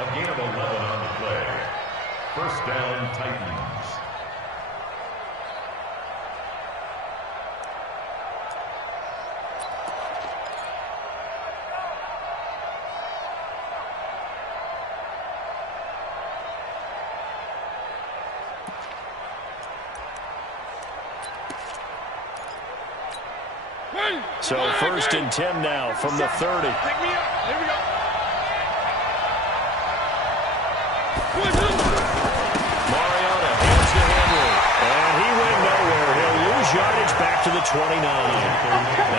A gain of 11 on the play. First down, Titans. So first and 10 now from the 30. Pick me up. Here we go. Mariota hands to Henry. And he went nowhere. He'll lose yardage back to the 29.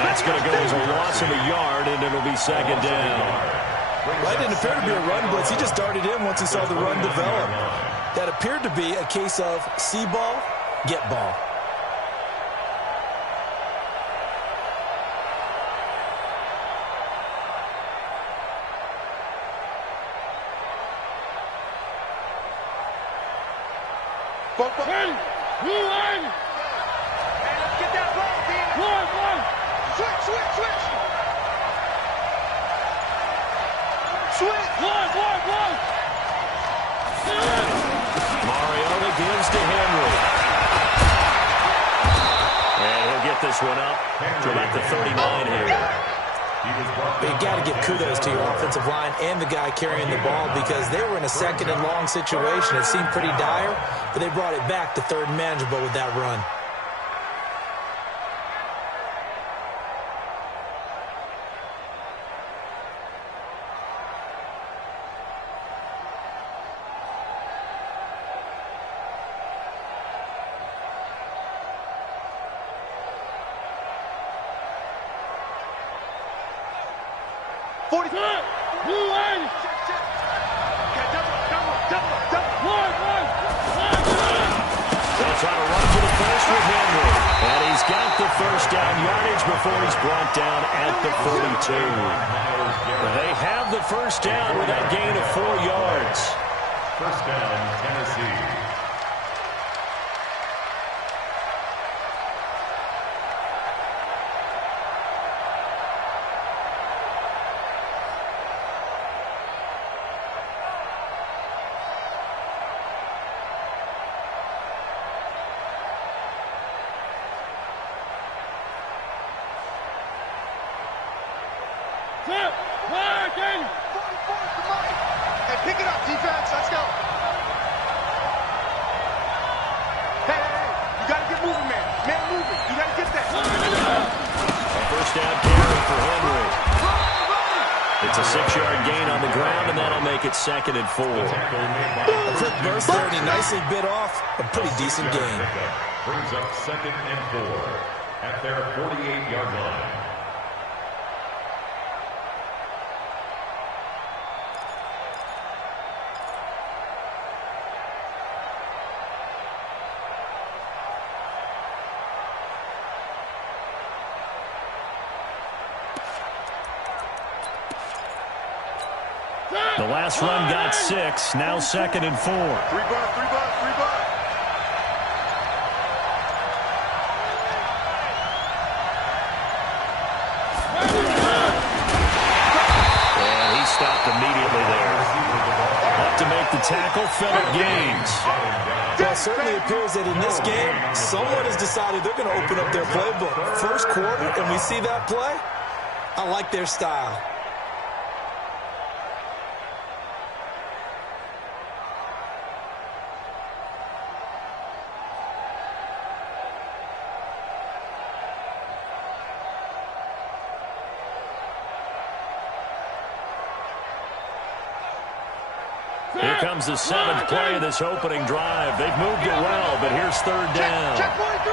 That's going to go as a loss of a yard, and it'll be second down. That didn't appear to be a run blitz. He just darted in once he saw the run develop. That appeared to be a case of see ball, get ball. Hey, blue line. Hey, let's get that ball, man. One. Switch. One. Mariota gives to Henry. And he'll get this one up to about the 39 here. You got to give kudos to your offensive line and the guy carrying the ball because they were in a second and long situation. It seemed pretty dire, but they brought it back to third and manageable with that run. Blue line. Double. One. They'll try to run for the first with Henry. And he's got the first down yardage before he's brought down at the 42. They have the first down with that gain of 4 yards. First down, Tennessee. Hey, pick it up, defense. Let's go. Hey, you got to get moving, man. Man moving. You got to get that. A first down carry for Henry. It's a 6-yard gain on the ground, and that'll make it 2nd and 4. A quick burst there, and he nicely bit off a pretty decent gain. Brings up 2nd and 4 at their 48-yard line. The last run got 6, now 2nd and 4. Three butt. And he stopped immediately there. Up to make the tackle, Phillip Gaines. Well, it certainly appears that in this game, someone has decided they're going to open up their playbook. First quarter, and we see that play. I like their style. Here comes the 7th play of this opening drive. They've moved it well, but here's 3rd down. Check 43.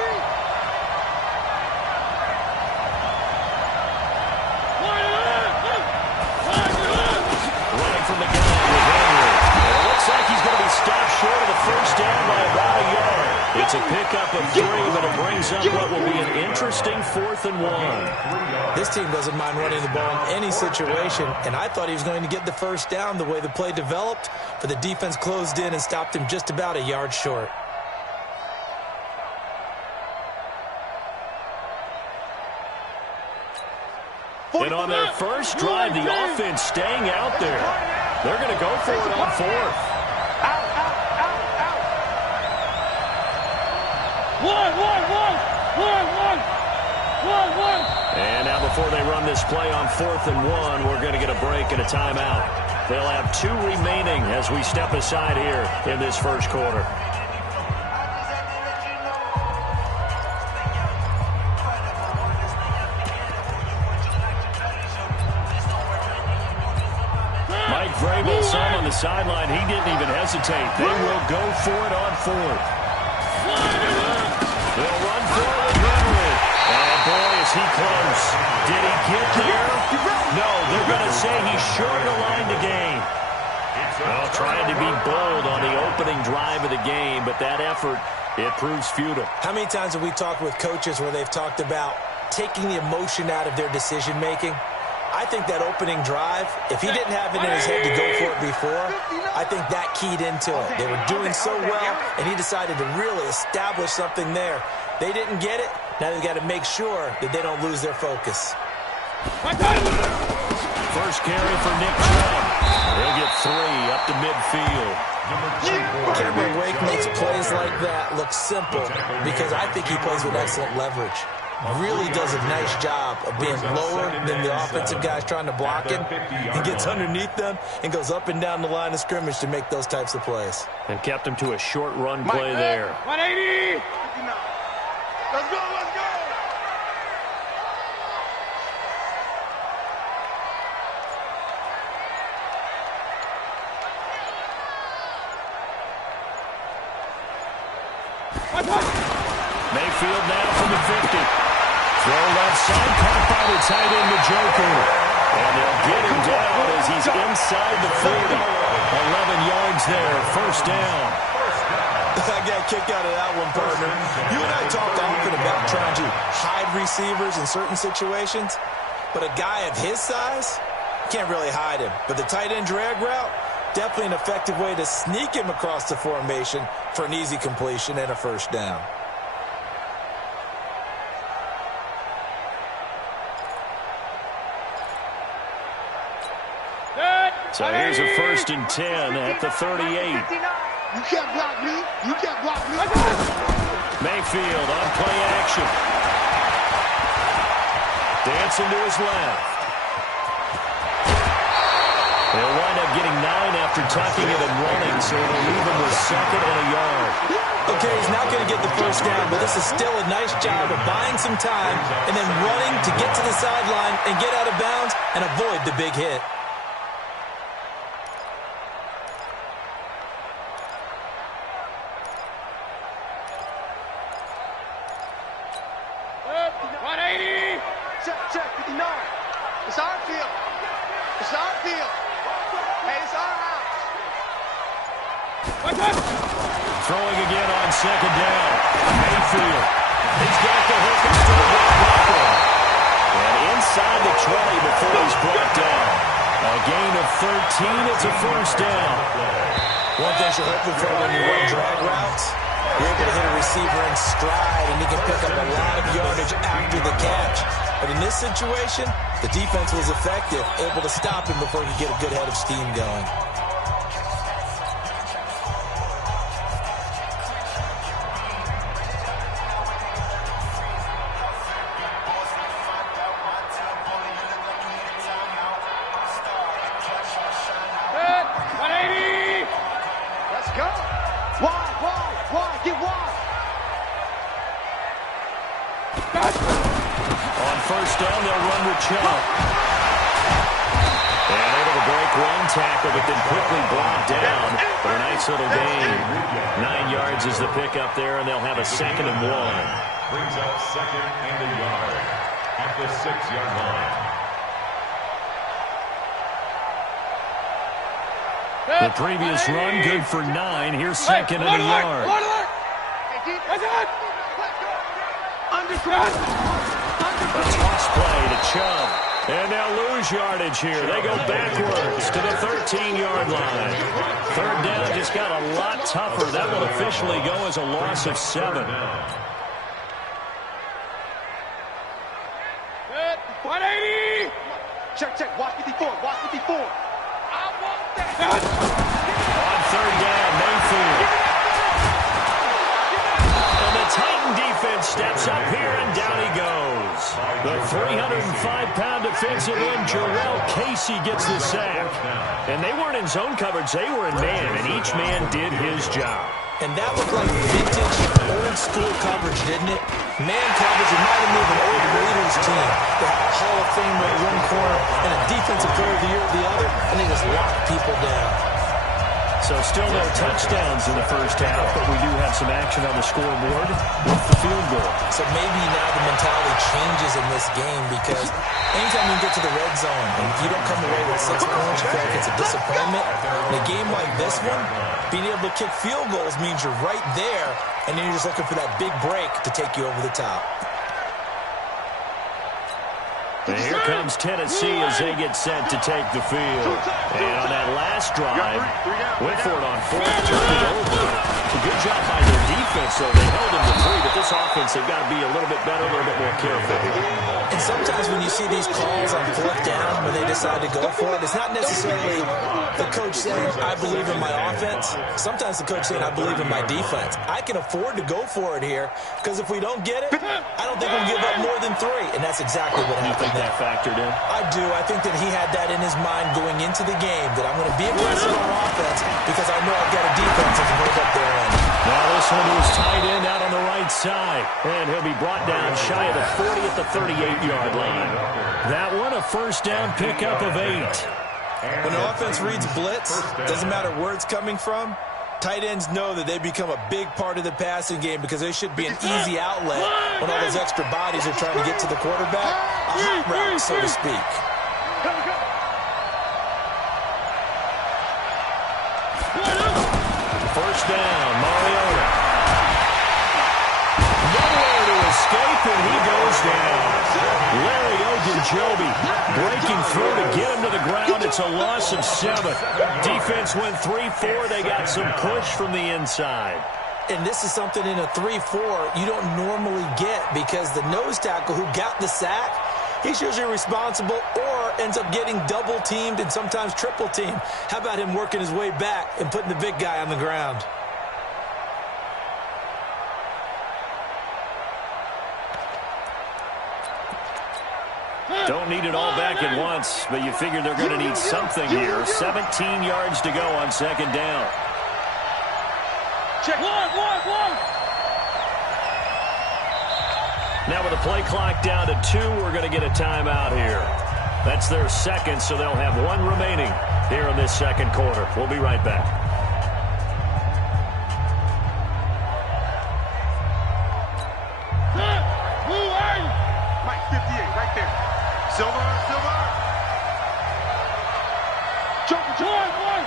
Running from the gun with Henry. And it looks like he's going to be stopped short of the first down by about a yard. It's a pickup of 3, but it brings up what will be an interesting 4th and 1. This team doesn't mind running the ball in any situation, and I thought he was going to get the first down the way the play developed, but the defense closed in and stopped him just about a yard short. And on their first drive, the offense staying out there. They're going to go for it on fourth. Out, out, out, out. One. And now before they run this play on 4th and 1, we're going to get a break and a timeout. They'll have 2 remaining as we step aside here in this first quarter. Mike Vrabel saw him on the sideline. He didn't even hesitate. They will go for it on 4th. They'll run forward. And boy, is he close. Did he get there? No, they're going to say he's short of the line to gain. Well, trying to be bold on the opening drive of the game, but that effort, it proves futile. How many times have we talked with coaches where they've talked about taking the emotion out of their decision-making? I think that opening drive, if he didn't have it in his head to go for it before, I think that keyed into it. They were doing so well, and he decided to really establish something there. They didn't get it. Now they've got to make sure that they don't lose their focus. First carry for Nick Chubb. They'll get 3 up to midfield. Cameron Wake makes plays like that look simple because I think he plays with excellent leverage. Really does a nice job of being lower than the offensive guys trying to block him, and gets underneath them and goes up and down the line of scrimmage to make those types of plays. And kept him to a short run play there. 180. Let's go. Mayfield now from the 50. Throw left side, caught by the tight end, the Joker. And they'll get him down as he's inside the 40. 11 yards there, first down. I got a kick out of that one, partner. You and I talked often about trying to hide receivers in certain situations, but a guy of his size, can't really hide him. But the tight end drag route, definitely an effective way to sneak him across the formation for an easy completion and a first down. So here's a 1st and 10 at the 38. You can't block me. Mayfield on play action. Dancing to his left. They'll wind up getting 9 after tucking it and running, so it'll leave him with 2nd and a yard. Okay, he's not going to get the first down, but this is still a nice job of buying some time and then running to get to the sideline and get out of bounds and avoid the big hit. Check, 59. It's our field. Hey, it's our house. Throwing again on 2nd down. Mayfield. He's got the hook and still got Buckle. And inside the 20 before he's brought down. A gain of 13. It's a first down. One thing you're hoping for when you run drag routes, you're able to hit a receiver in stride, and he can pick up a lot of yardage after the catch. But in this situation, the defense was effective, able to stop him before he could get a good head of steam going. Let's go. Wide. Get wide. On first down, they'll run with Chubb. And able to break one tackle, but then quickly brought down for a nice little gain. 9 yards is the pickup there, and they'll have a 2nd and 1. Brings up 2nd and a yard at the 6-yard line. The previous run, good for 9. Here's 2nd and a yard. A toss play to Chubb. And they'll lose yardage here. They go backwards to the 13-yard line. 3rd down just got a lot tougher. That will officially go as a loss of 7. 180. Check. Watch 54. I want that. On third down, Mayfield. And the Titan defense steps up here, and down he goes. The 305-pound defensive end, Jarrell Casey, gets the sack. And they weren't in zone coverage. They were in man, and each man did his job. And that looked like vintage, old-school coverage, didn't it? Man coverage reminded me of an old Raiders team. They had a Hall of Famer at one corner and a defensive player of the year at the other, and they just locked people down. So still no touchdowns in the first half, but we do have some action on the scoreboard with the field goal. So maybe now the mentality changes in this game because anytime you get to the red zone and you don't come away with 6 points, you feel like it's a disappointment. In a game like this one, being able to kick field goals means you're right there, and then you're just looking for that big break to take you over the top. And here comes Tennessee as they get set to take the field. And on that last drive, went for it on fourth, turned it over. It's a good job by their defense, though. They held them to 3, but this offense, they've got to be a little bit better, a little bit more careful. And sometimes when you see these calls on fourth down, when they decide to go for it, it's not necessarily the coach saying, I believe in my offense. Sometimes the coach saying, I believe in my defense. I can afford to go for it here, because if we don't get it, I don't think we'll give up more than 3. And that's exactly what happened. You think that factored in? I do. I think that he had that in his mind going into the game, that I'm going to be aggressive on offense because I know I've got a defense that can hold up their end. Now this one was tight end out on the right side. And he'll be brought down shy of the 40 at the 38-yard line. That one a first down pickup of 8. When an offense reads blitz, doesn't matter where it's coming from, tight ends know that they become a big part of the passing game because they should be an easy outlet when all those extra bodies are trying to get to the quarterback. A hot route, so to speak. First down, Mariota. Nowhere to escape, and he goes down. Larry Ogunjobi breaking through to get him to the ground. It's a loss of 7. Defense went 3-4. They got some push from the inside. And this is something in a 3-4 you don't normally get because the nose tackle who got the sack, he's usually responsible or ends up getting double-teamed and sometimes triple-teamed. How about him working his way back and putting the big guy on the ground? Don't need it all back at once, but you figure they're going to need something here. 17 yards to go on second down. Check. One. Now with the play clock down to 2, we're going to get a timeout here. That's their second, so they'll have 1 remaining here in this second quarter. We'll be right back. Mike 58, right there. Silver. One.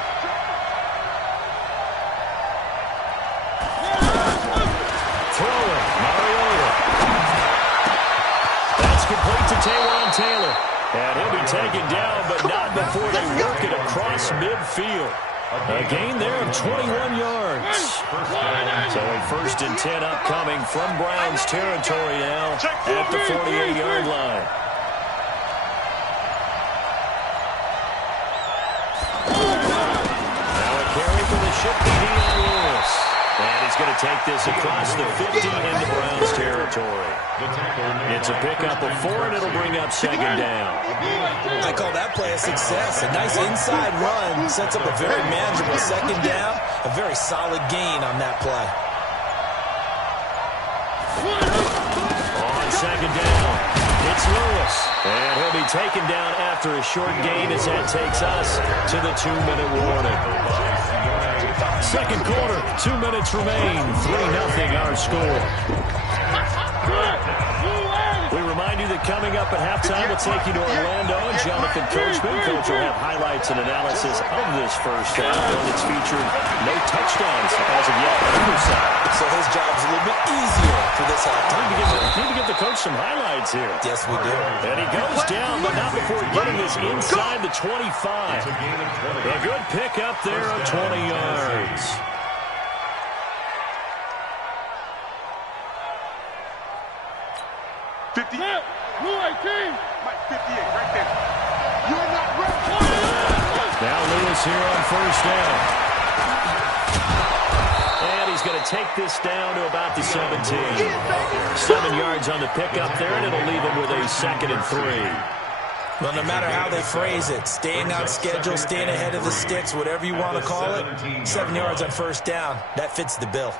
Throwing, Mariota. That's complete to Taywan Taylor. And he'll be taken down, but not before they work it across midfield. A gain there of 21 yards. So a 1st and 10 upcoming from Browns territory now at the 48-yard line. Now a carry for the shifty Dion Lewis. And he's going to take this across the 50 into Browns territory. It's a pickup of 4, and it'll bring up second down. I call that play a success. A nice inside run sets up a very manageable second down. A very solid gain on that play. On second down, it's Lewis. And he'll be taken down after a short gain as that takes us to the 2-minute warning. Second quarter, 2 minutes remain. 3-0 our score. We remind you that coming up at halftime, we'll take you to Orlando. And Jonathan Coachman. Coach will have highlights and analysis of this first half. And it's featured no touchdowns as of yet on either side. So his job's a little bit easier for this halftime. Need to give the coach some highlights here. Yes, we do. And he goes down, but not before getting this inside the 25. A good pickup there of 20 yards. Mike 58, right there. You're not ready. Now Lewis yards here on first down. And he's going to take this down to about the 17. 7 yards on the pickup there, and it'll leave him with a 2nd and 3. Well, no matter how they phrase it, staying on schedule, staying ahead of the sticks, whatever you want to call it, 7 yards on first down, that fits the bill.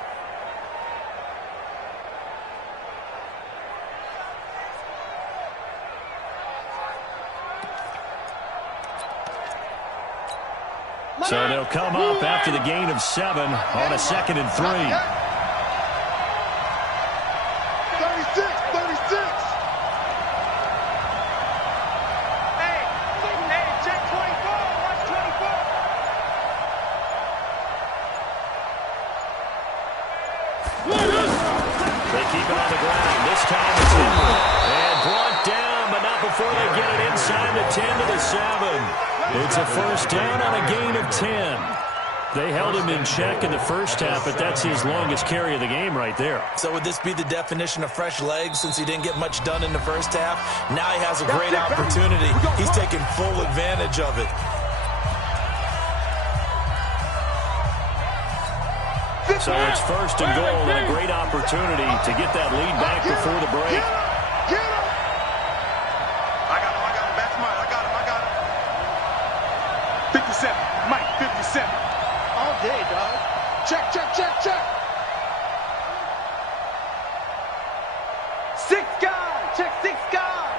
So they'll come up after the gain of 7 on a 2nd and 3. 36, 36. Hey, check 24. Watch 24. They keep it on the ground. This time it's Henry. And brought down, but not before they get it inside the 10 to the 7. It's a first down on a gain of 10. They held him in check in the first half, but that's his longest carry of the game right there. So would this be the definition of fresh legs since he didn't get much done in the first half? Now he has a great opportunity. He's taking full advantage of it. So it's first and goal and a great opportunity to get that lead back before the break. I got him. That's mine. I got him. 57. Mike, 57. All day, dog. Check. 6 guys. Check 6 guys.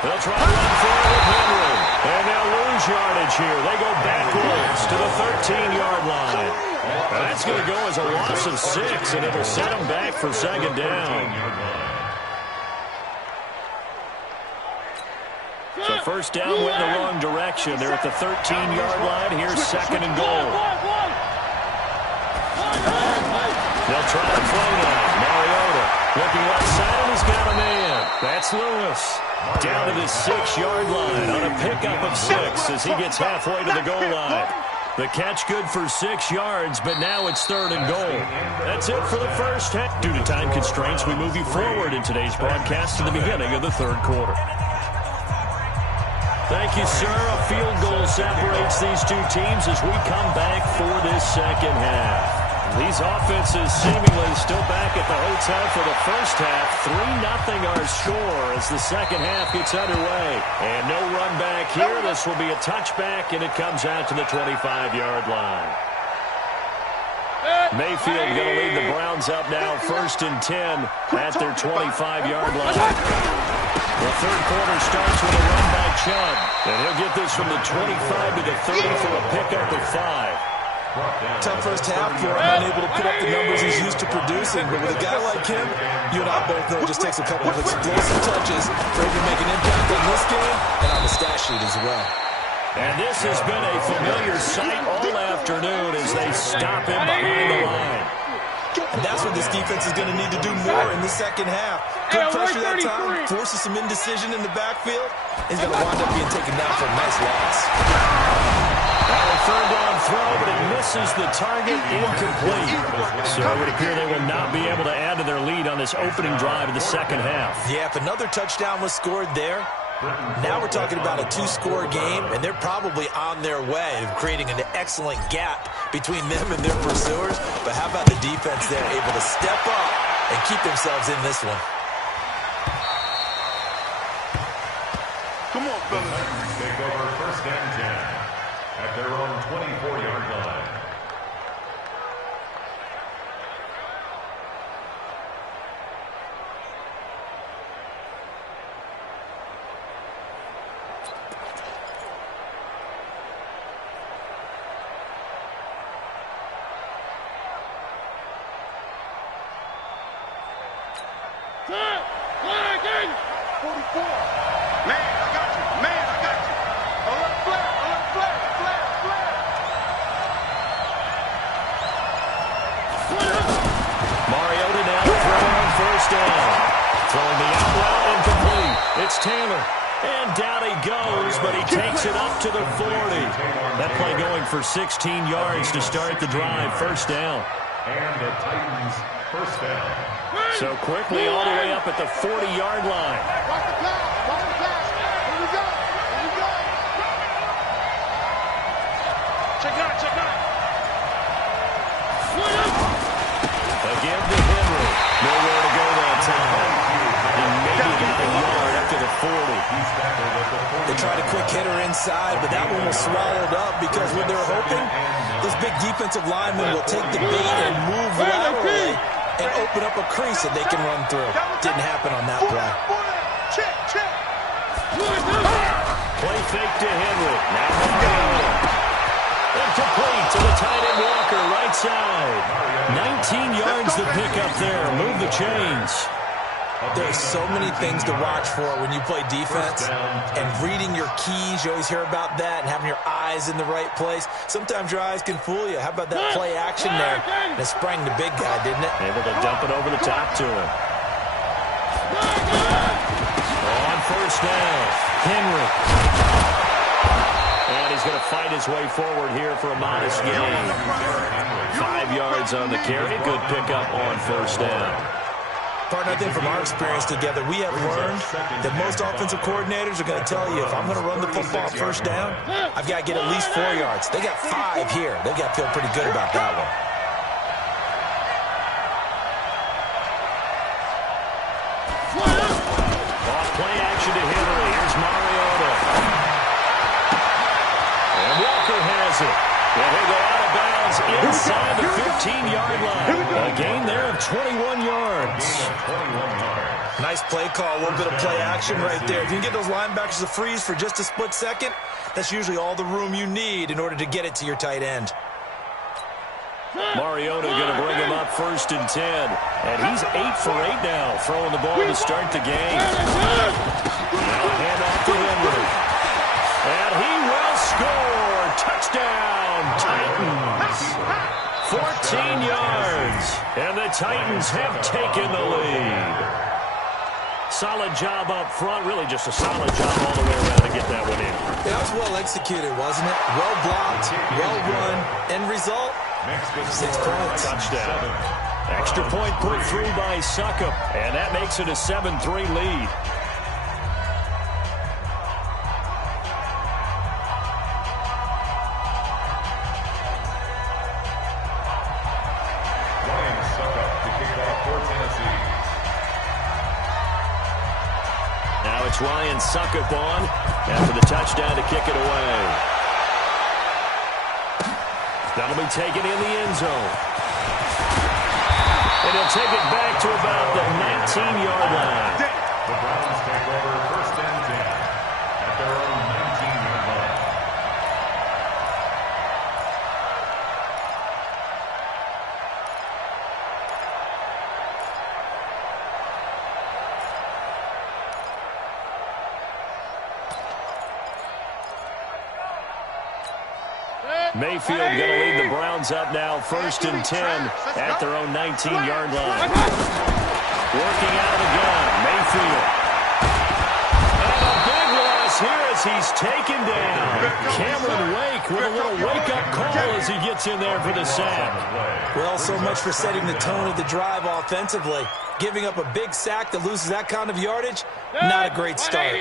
They'll try to run forward with Henry. And they'll lose yardage here. They go backwards to the 13-yard line. That's going to go as a loss of 6, and it'll set them back for 2nd down. So first down went in the wrong direction. They're at the 13-yard line. Here's 2nd and goal. They'll try to float on it. Mariota looking right side, and he's got a man. That's Lewis. Down to the 6-yard line on a pickup of 6 as he gets halfway to the goal line. The catch good for 6 yards, but now it's 3rd and goal. That's it for the first half. Due to time constraints, we move you forward in today's broadcast to the beginning of the 3rd quarter. Thank you, sir. A field goal separates these two teams as we come back for this 2nd half. These offenses seemingly still back at the hotel for the first half. 3-0 our score as the 2nd half gets underway. And no run back here. This will be a touchback, and it comes out to the 25-yard line. Mayfield going to lead the Browns up now 1st and 10 at their 25-yard line. The 3rd quarter starts with a run by Chubb. And he'll get this from the 25 to the 30 for a pickup of 5. Tough first half for him, unable to put up the numbers he's used to producing. But with a guy like him, you and I both know it just takes a couple of explosive touches for him to make an impact on this game and on the stat sheet as well. And this has been a familiar sight all afternoon as they stop him behind the line. And that's what this defense is going to need to do more in the 2nd half. Good pressure that time, forces some indecision in the backfield. He's going to wind up being taken down for a nice loss. Now a 3rd down throw, but it misses the target, incomplete. So it would appear they will not be able to add to their lead on this opening drive of the 2nd half. Yeah, if another touchdown was scored there, now we're talking about a 2-score game, and they're probably on their way of creating an excellent gap between them and their pursuers. But how about the defense there, able to step up and keep themselves in this one? Come on, fellas. Take over 1st and 10 at their own 24-yard line. Mariota now throwing on 1st down. Throwing the out route incomplete. It's Taylor. And down he goes, but he takes it up to the 40. That play going for 16 yards to start the drive. 1st down. And the Titans' 1st down. So quickly all the way up at the 40-yard line. Watch the pass. Here we go. Again to Henry. Nowhere to go that time. He maybe got a yard after the 40. They tried a quick hitter inside, but that one was swallowed up because what they're hoping, those big defensive linemen will take the bait and move laterally and open up a crease that they can run through. Didn't happen on that play. Play fake to Henry. Now Mariota. Incomplete to the tight end Walker, right side. 19 yards to pick up there. Move the chains. There's so many things to watch for when you play defense, and reading your keys, you always hear about that, and having your eyes in the right place. Sometimes your eyes can fool you. How about that play action there? And it sprang the big guy, didn't it? Able to dump it over the top to him. On first down, Henry. And he's going to fight his way forward here for a modest gain. 5 yards on the carry. Good pickup on first down. Partner, I think from our experience together, we have learned that most offensive coordinators are going to tell you, if I'm going to run the football first down, I've got to get at least 4 yards. They got 5 here. They've got to feel pretty good about that one. Off play action to Henry. Here's Mariota. And Walker has it. And they go out of bounds inside the 15-yard line. A gain there of 21 yards. Nice play call, a little bit of play action right there. If you can get those linebackers to freeze for just a split second, that's usually all the room you need in order to get it to your tight end. Mariota going to bring him up 1st and 10. And he's 8 for 8 now, throwing the ball to start the game. Now a handoff to Henry. And he will score. Touchdown, Titans. 14 yards. And the Titans have taken the lead. Solid job up front. Really just a solid job all the way around to get that one in. That was well executed, wasn't it? Well blocked, well run. End result, 6 points. Touchdown. Extra point put through by Succop. And that makes it a 7-3 lead. Now it's Ryan Succop on after the touchdown to kick it away. That'll be taken in the end zone. And he'll take it back to about the 19-yard line. The Browns take over 1st and 10 at their own 19-yard line. Mayfield going to lead the Browns up now 1st and 10 at their own 19-yard line. Working out of the gun, Mayfield. And a big loss here as he's taken down. Cameron Wake with a little wake-up call as he gets in there for the sack. Well, so much for setting the tone of the drive offensively. Giving up a big sack that loses that kind of yardage, not a great start.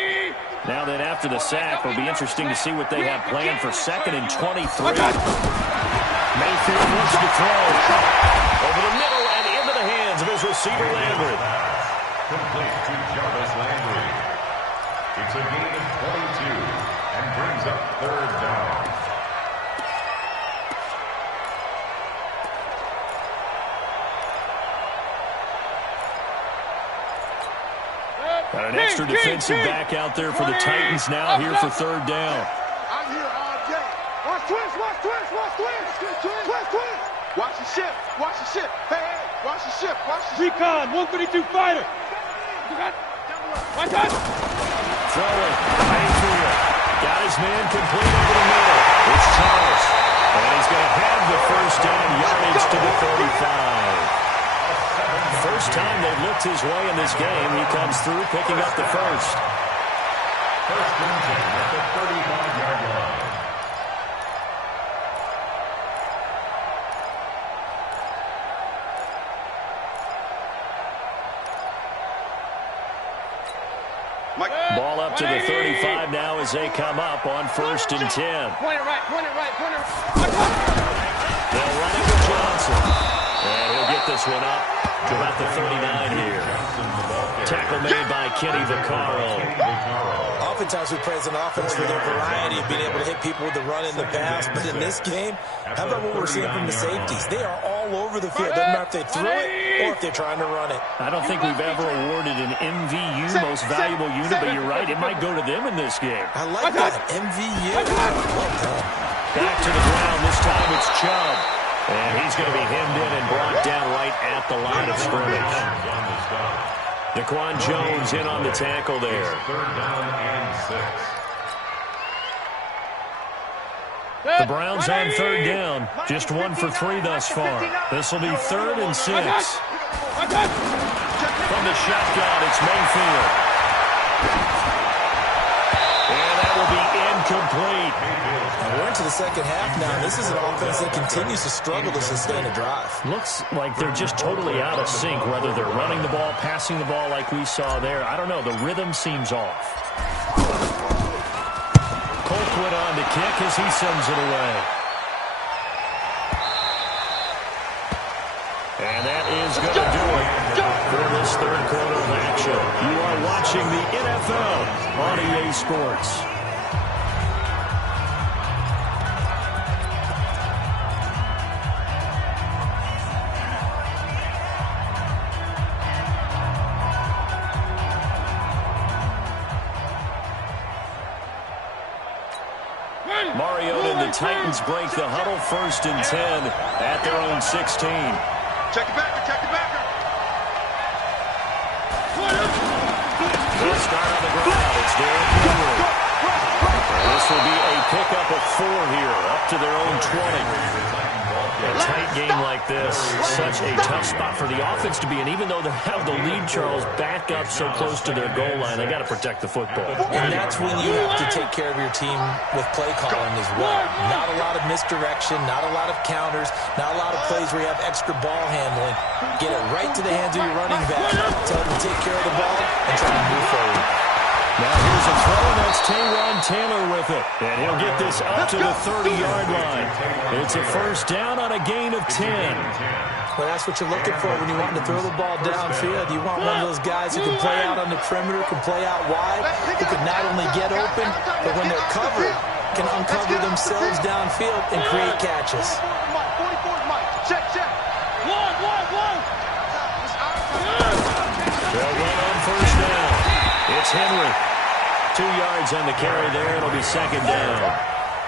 Now then, after the sack, it'll be interesting to see what they have planned for 2nd and 23. Mayfield wants to throw. Over the middle and into the hands of his receiver, Landry. Complete to Jarvis Landry. It's a gain of 22 and brings up 3rd down. Got an extra defensive back out there for the Titans now here for 3rd down. I'm here all day. Watch twist, watch twist, watch twist. Twist, twist. Watch the ship, watch the ship. Hey, hey, watch the ship, watch the ship. Recon, 152 fighter. Watch out. Throwing. Mayfield. Got his man complete over the middle. It's Charles. And he's going to have the 1st down yardage to the 35. First time they've looked his way in this game. He comes through picking up the 1st. 1st and 10 at the 35-yard line. Ball up to the 35 now as they come up on 1st and 10. Point it right. They'll run it with Johnson. And he'll get this one up to about the 39 here. Tackle made by Kenny Vaccaro. Oftentimes we praise an offense for their variety of being able to hit people with the run in the pass. But in this game, how about what we're seeing from the safeties? They are all over the field. Doesn't matter if they threw it or if they're trying to run it. I don't think we've ever awarded an MVU, most valuable unit, but you're right. It might go to them in this game. I like that. MVU. Well done. Back to the ground. This time it's Chubb. And he's going to be hemmed in and brought down right at the line of scrimmage. Daquan Jones in on the tackle there. 3rd down and 6. The Browns on 3rd down. Just 1 for 3 thus far. This will be 3rd and 6. From the shotgun, it's Mayfield. And that will be incomplete. We're into the second half now. This is an offense that continues to struggle to sustain a drive. Looks like they're just totally out of sync, whether they're running the ball, passing the ball like we saw there. I don't know. The rhythm seems off. Colquitt on the kick as he sends it away. And that is going to do it for this 3rd quarter of action. You are watching the NFL on EA Sports. Mariota and the Titans break the huddle, 1st and 10 at their own 16. Check it back. They'll start on the ground. It's Derrick Henry. This will be a pickup of 4 here, up to their own 20. A tight game like this, such a tough spot for the offense to be in. Even though they have the lead, Charles, back up so close to their goal line, they got to protect the football. And that's when you have to take care of your team with play calling as well. Not a lot of misdirection, not a lot of counters, not a lot of plays where you have extra ball handling. Get it right to the hands of your running back. Tell them to take care of the ball and try to move forward. Now here's a throw, and that's Taywan Taylor with it. And he'll get this up to the 30-yard line. It's a 1st down on a gain of 10. Well, that's what you're looking for when you want to throw the ball downfield. You want one of those guys who can play out on the perimeter, can play out wide, who can not only get open, but when they're covered, can uncover themselves downfield and create catches. Check. They'll run on 1st down. It's Henry. 2 yards on the carry there. It'll be 2nd down.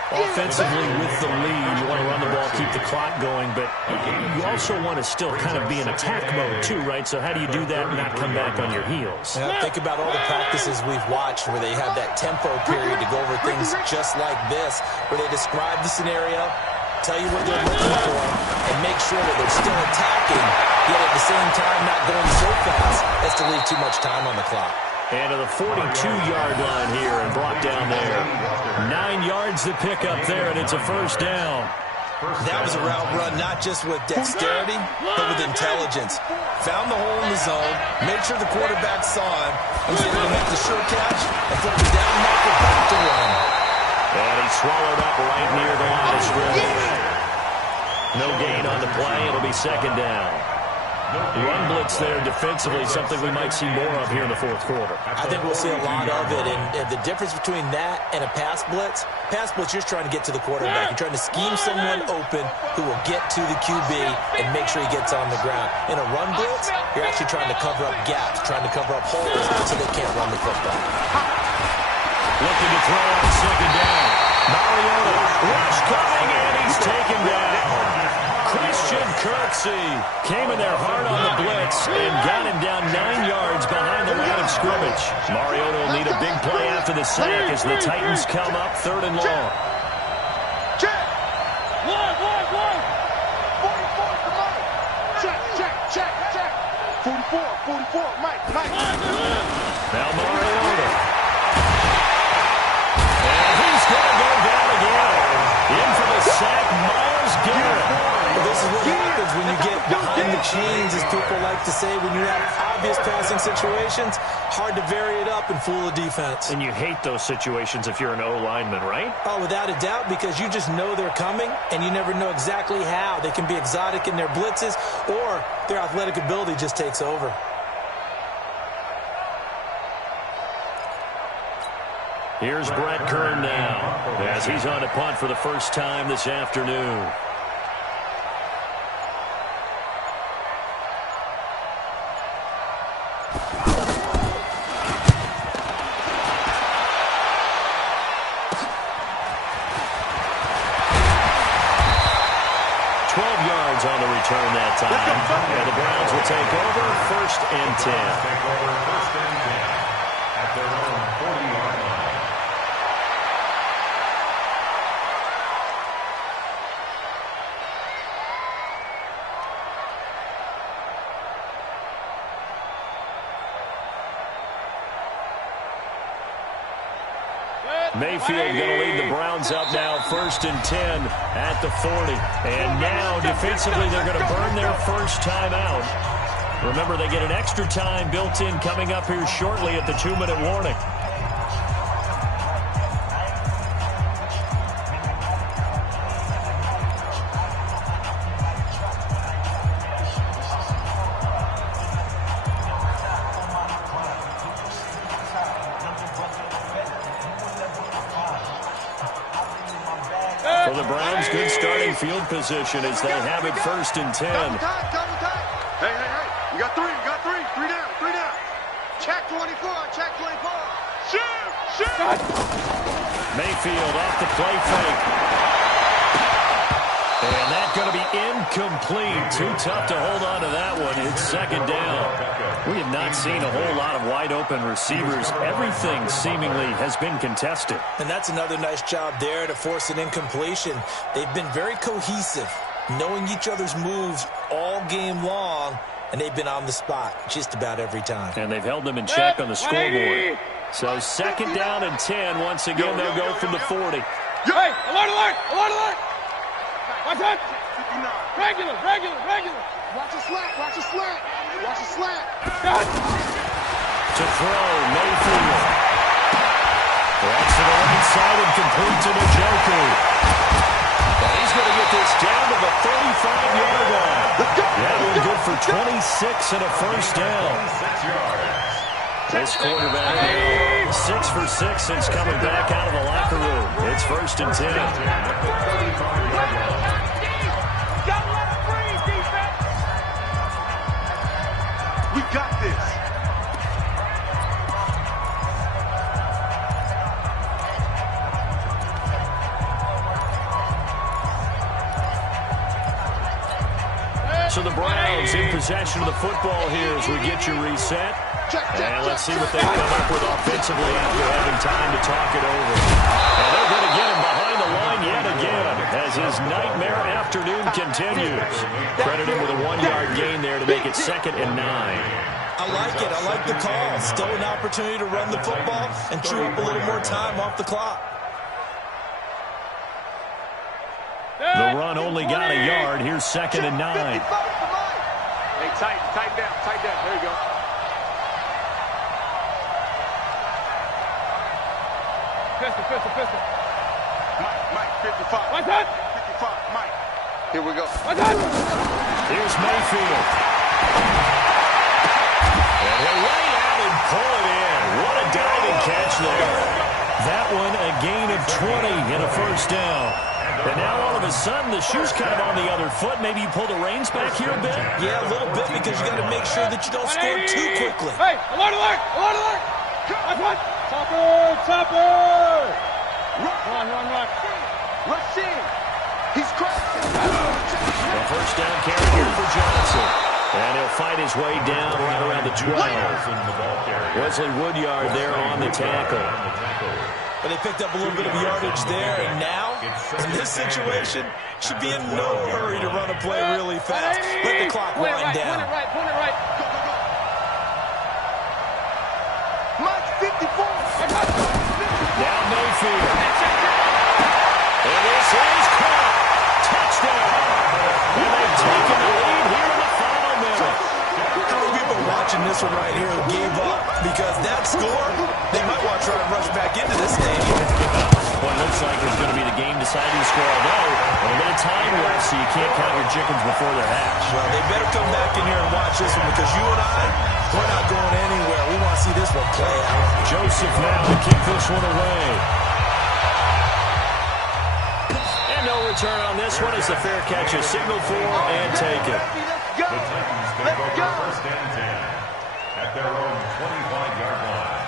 Offensively with the lead, you want to run the ball, keep the clock going, but you also want to still kind of be in attack mode too, right? So how do you do that and not come back on your heels? Yeah, think about all the practices we've watched where they have that tempo period to go over things just like this, where they describe the scenario, tell you what they're looking for, and make sure that they're still attacking, yet at the same time not going so fast as to leave too much time on the clock. And to the 42-yard line here and brought down there. 9 yards to pick up there, and it's a 1st down. That was a route run not just with dexterity, but with intelligence. Found the hole in the zone, made sure the quarterback saw him, and was able to make the sure catch and flip the down marker back to run. And he swallowed up right near the line of scrimmage. No gain on the play. It'll be 2nd down. Run blitz there defensively, something we might see more of here in the 4th quarter. I think we'll see a lot of it, and the difference between that and a pass blitz, you're just trying to get to the quarterback. You're trying to scheme someone open who will get to the QB and make sure he gets on the ground. In a run blitz, you're actually trying to cover up gaps, trying to cover up holes so they can't run the football. Looking to throw on 2nd down. Mariota, rush coming, and he's taken down. Christian Kirksey came in there hard on the blitz and got him down 9 yards behind the line of scrimmage. Mariota will need a big play after the sack as the Titans come up 3rd and long. Check. 44, Mike. Now Mariota. And he's going to go down again. In for the sack, Myles Garrett. This is what happens when you get behind the the chains, as people like to say. When you have obvious passing situations, hard to vary it up and fool the defense. And you hate those situations if you're an O-lineman, right? Oh, without a doubt, because you just know they're coming, and you never know exactly how. They can be exotic in their blitzes, or their athletic ability just takes over. Here's Brett Kern now, as he's on to punt for the first time this afternoon. On the return that time. And the Browns will take over 1st and 10. Take over 1st and 10 at their own 40-yard line. Mayfield going to lead the Browns up now 1st and 10 at the 40. And now defensively they're going to burn their first time out. Remember, they get an extra time built in coming up here shortly at the 2-minute warning. For the Browns, good starting field position as they have it 1st and 10. Hey, you got three, three down. Check 24, check 24. Shoot! Mayfield off the play fake. And that's going to be incomplete. Too tough to hold on to that one. It's 2nd down. We have not seen a whole lot of wide-open receivers. Everything seemingly has been contested. And that's another nice job there to force an incompletion. They've been very cohesive, knowing each other's moves all game long, and they've been on the spot just about every time. And they've held them in check on the scoreboard. So 2nd down and 10. Once again, they'll go from the 40. Hey, alert! Watch it! Regular! Watch a slant! To throw, Mayfield. That's to the right side and complete to Njoku. And he's going to get this down to the 35-yard line. That one good for 26 and a first down. 6 yards. This quarterback now 6 for 6 since coming back out of the locker room. It's 1st and 10. We got this. So the Browns in possession of the football here as we get you reset. And let's see what they come up with offensively after having time to talk it over. And they're going to get him behind the line yet again as his nightmare afternoon continues. Credit him with a 1-yard gain there to make it 2nd and 9. I like it. I like the call. Still an opportunity to run the football and chew up a little more time off the clock. The run only got a yard. Here's 2nd and 9. Hey, tight down. There you go. Pistol. Mike, 55. What's that? 55, Mike. Here we go. What's that? Here's Mayfield. And he'll lay out and pull it in. What a diving catch there. That one a gain of 20 and a first down. And now all of a sudden the shoe's kind of on the other foot. Maybe you pull the reins back here a bit? Yeah, a little bit because you got to make sure that you don't score too quickly. Hey, alert! Topper! Run. Rush in. He's crashing. A first down carry here for Johnson. And he'll fight his way down right around the 12. Wesley Woodyard there on the tackle. But they picked up a little bit of yardage there, and now, in this situation, should be in no hurry to run a play really fast. Let the clock wind down. Point it right. Go. Mike, 54. Now Mayfield. And this is caught. Touchdown. And they've taken the lead here in the final this one right here and gave up, because that score, they might want to try and rush back into this stadium. Well, it looks like it's going to be the game-deciding score, although a little bit of time left, so you can't count your chickens before they're hatched. Well, they better come back in here and watch this one, because you and I, we're not going anywhere. We want to see this one play out. Joseph now to kick this one away. And no return on this one as the fair catch is signaled for and taken. The Titans take over first and 10 at their own 25-yard line.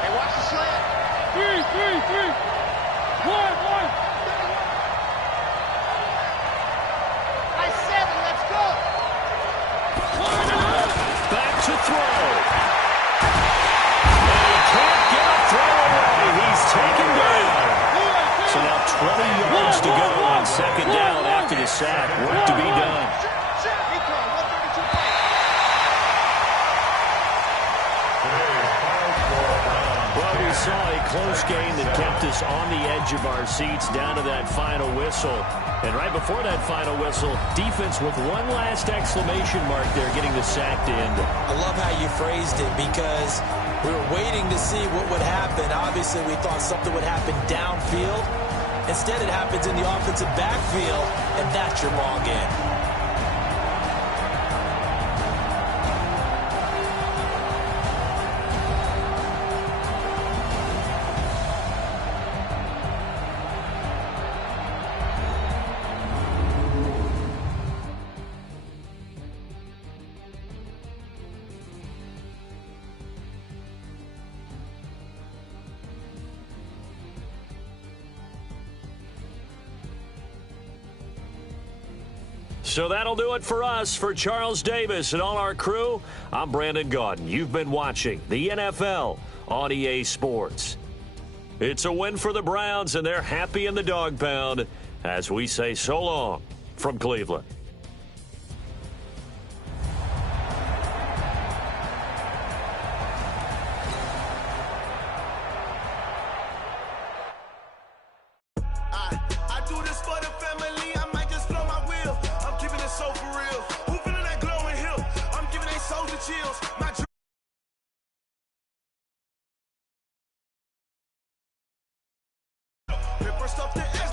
Hey, watch the slant. 3. 1. Nice 7. Let's go. Back to throw. And he can't get a throw away. He's taken down. So now 20 yards to go on second down after the sack. Work to be done. Well, we saw a close game that kept us on the edge of our seats down to that final whistle. And right before that final whistle, defense with one last exclamation mark there, getting the sack to end it. I love how you phrased it, because we were waiting to see what would happen. Obviously, we thought something would happen downfield. Instead, it happens in the offensive backfield, and that's your ball game. So that'll do it for us. For Charles Davis and all our crew, I'm Brandon Gaudin. You've been watching the NFL on EA Sports. It's a win for the Browns, and they're happy in the dog pound as we say so long from Cleveland. I do this for the family. I might just blow my wheel. I'm keeping it so for real. Who feeling that glowing hill? I'm giving they souls the chills. My first up the